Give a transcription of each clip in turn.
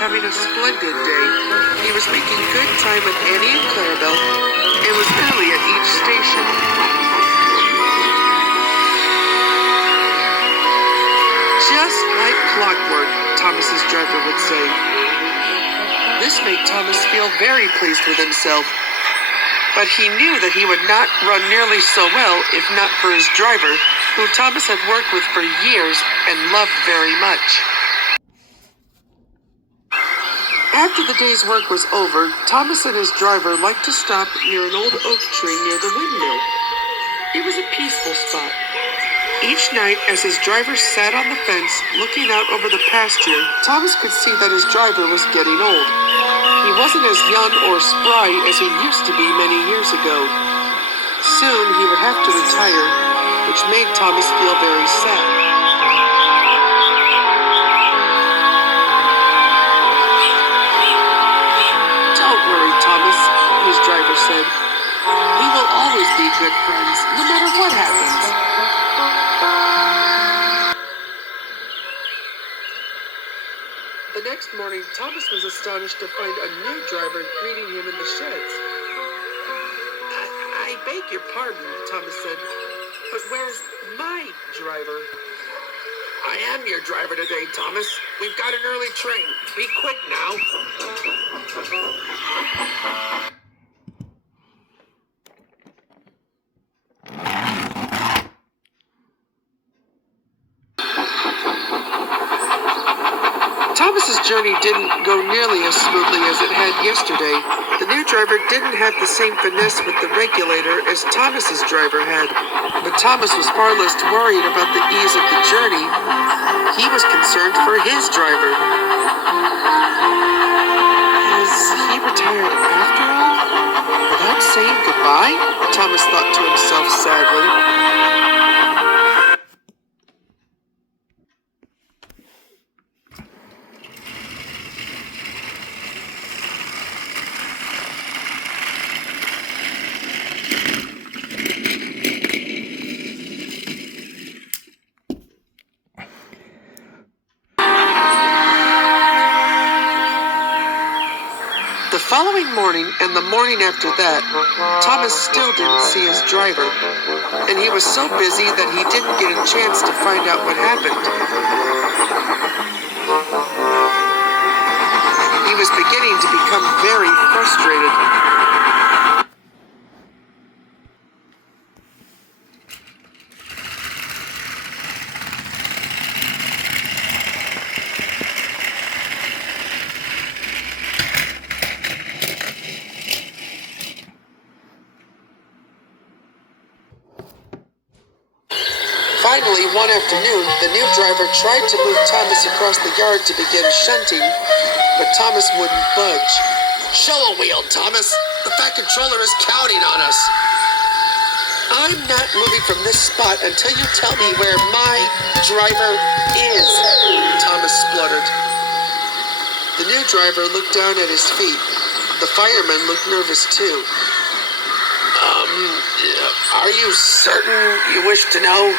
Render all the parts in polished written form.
having a splendid day. He was making good time with Annie and Clarabelle and was early at each station. Just like clockwork, Thomas's driver would say. This made Thomas feel very pleased with himself. But he knew that he would not run nearly so well if not for his driver, who Thomas had worked with for years and loved very much. After the day's work was over, Thomas and his driver liked to stop near an old oak tree near the windmill. It was a peaceful spot. Each night, as his driver sat on the fence looking out over the pasture, Thomas could see that his driver was getting old. He wasn't as young or spry as he used to be many years ago. Soon he would have to retire, which made Thomas feel very sad. Don't worry, Thomas, his driver said. We will always be good friends, no matter what happens. The next morning, Thomas was astonished to find a new driver greeting him in the sheds. I beg your pardon, Thomas said, but where's my driver? I am your driver today, Thomas. We've got an early train. Be quick now. Thomas's journey didn't go nearly as smoothly as it had yesterday. The new driver didn't have the same finesse with the regulator as Thomas's driver had. But Thomas was far less worried about the ease of the journey. He was concerned for his driver. Has he retired after all? Without saying goodbye? Thomas thought to himself sadly. The following morning and the morning after that, Thomas still didn't see his driver, and he was so busy that he didn't get a chance to find out what happened. He was beginning to become very frustrated. Finally, one afternoon, the new driver tried to move Thomas across the yard to begin shunting, but Thomas wouldn't budge. Show a wheel, Thomas! The Fat Controller is counting on us! I'm not moving from this spot until you tell me where my driver is, Thomas spluttered. The new driver looked down at his feet. The fireman looked nervous too. Are you certain you wish to know?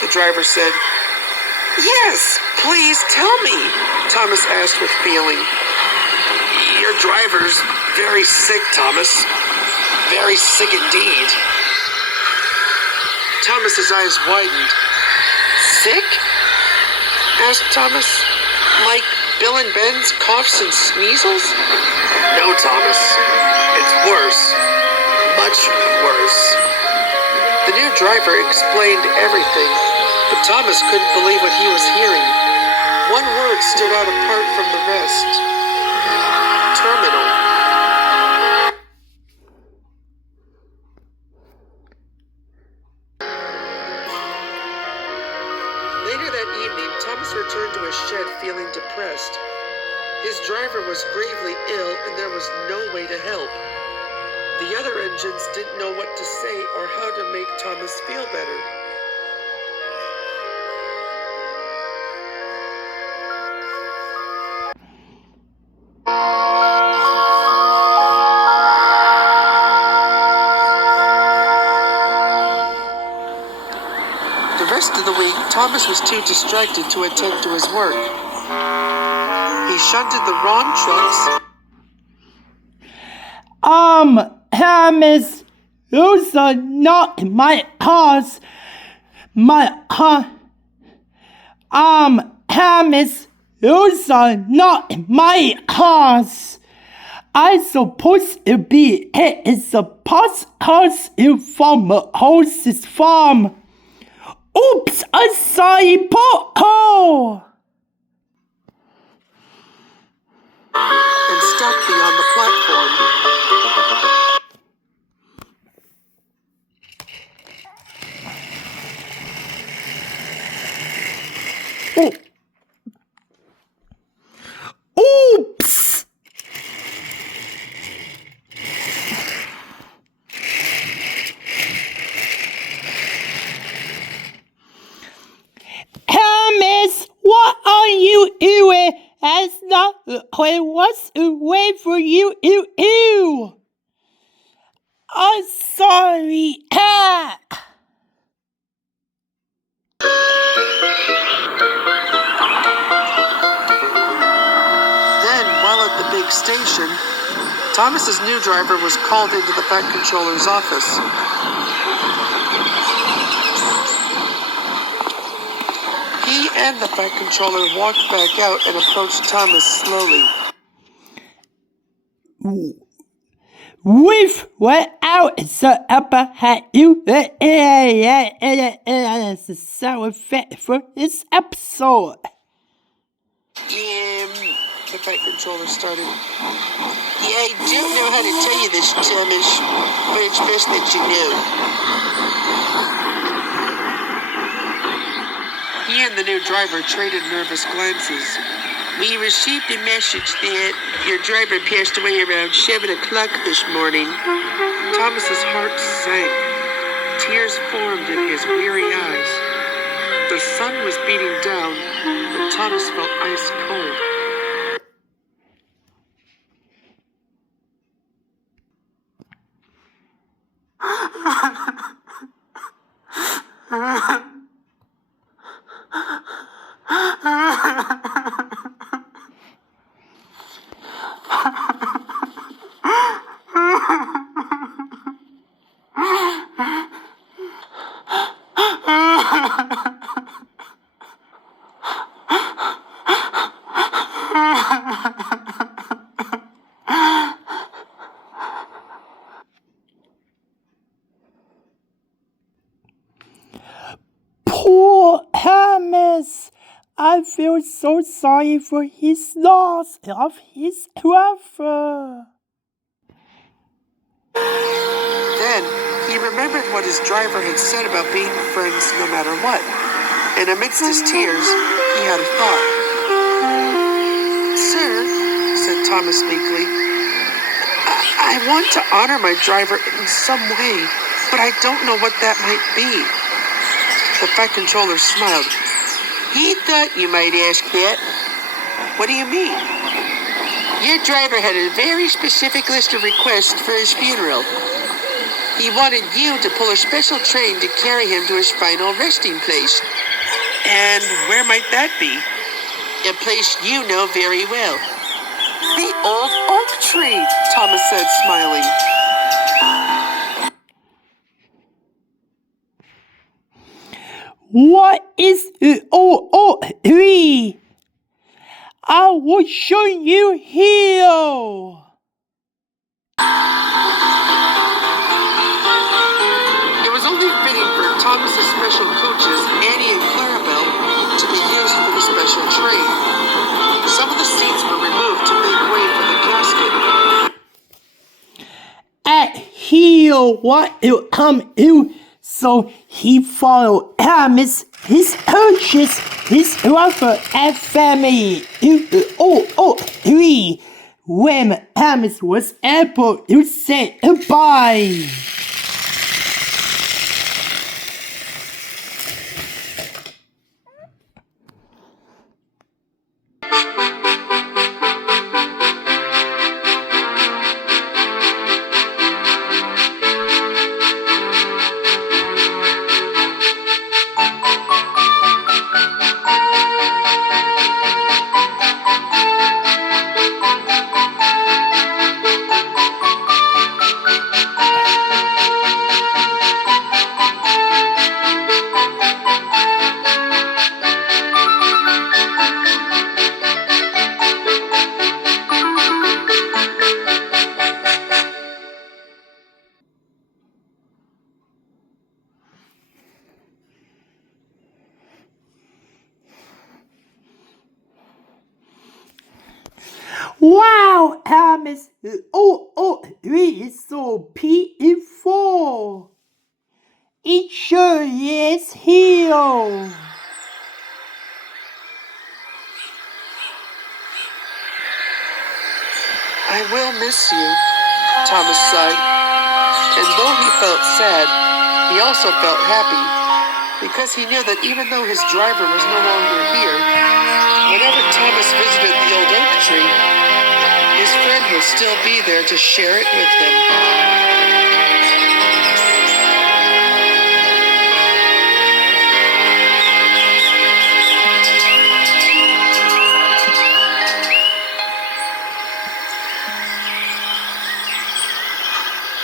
The driver said. Yes, please tell me, Thomas asked with feeling. Your driver's very sick, Thomas. Very sick indeed. Thomas's eyes widened. Sick? Asked Thomas. Like Bill and Ben's coughs and sneezels? No, Thomas. It's worse. Much worse. The new driver explained everything, but Thomas couldn't believe what he was hearing. One word stood out apart from the rest. Terminal. Later that evening, Thomas returned to his shed feeling depressed. His driver was gravely ill and there was no way to help. The other engines didn't know what to say or how to make Thomas feel better. The rest of the week, Thomas was too distracted to attend to his work. He shunted the wrong trucks. Thomas, those are not my cars. Thomas, those are not my cars. I'm supposed to be at the postcards from the horse's farm. Oops, I'm sorry, Poco! And stepped beyond the platform. Oops! Thomas, what are you doing? That's not what's away for you to do. I'm sorry. Then, while at the big station, Thomas's new driver was called into the Fat Controller's office. He and the Fat Controller walked back out and approached Thomas slowly. Without the upper hat, you the sound effect for this episode. The Fat Controller started. Yeah, I don't know how to tell you this, Thomas, but it's best that you know. He and the new driver traded nervous glances. We received a message that your driver passed away around 7 o'clock this morning. Thomas's heart sank. Tears formed in his weary eyes. The sun was beating down, but Thomas felt ice cold. Poor Thomas. I feel so sorry for his loss of his driver. Then, he remembered what his driver had said about being friends no matter what. And amidst his tears, he had a thought. Sir, said Thomas meekly, I want to honor my driver in some way, but I don't know what that might be. The Fat Controller smiled. He thought you might ask that. What do you mean? Your driver had a very specific list of requests for his funeral. He wanted you to pull a special train to carry him to his final resting place. And where might that be? A place you know very well. The old oak tree, Thomas said, smiling. What is the old tree? I will show you here. It was only fitting for Thomas's special coaches, Annie and Clarabelle, to be used for the special train. Some of the seats were removed to make way for the casket. At here, what will come in? So he followed Thomas, his coaches, his brother, and family to the old tree when Thomas was able to say goodbye. Wow, Thomas. He is so beautiful. It sure is here. I will miss you, Thomas sighed. And though he felt sad, he also felt happy, because he knew that even though his driver was no longer here, whenever Thomas visited the old oak tree, his friend would still be there to share it with him.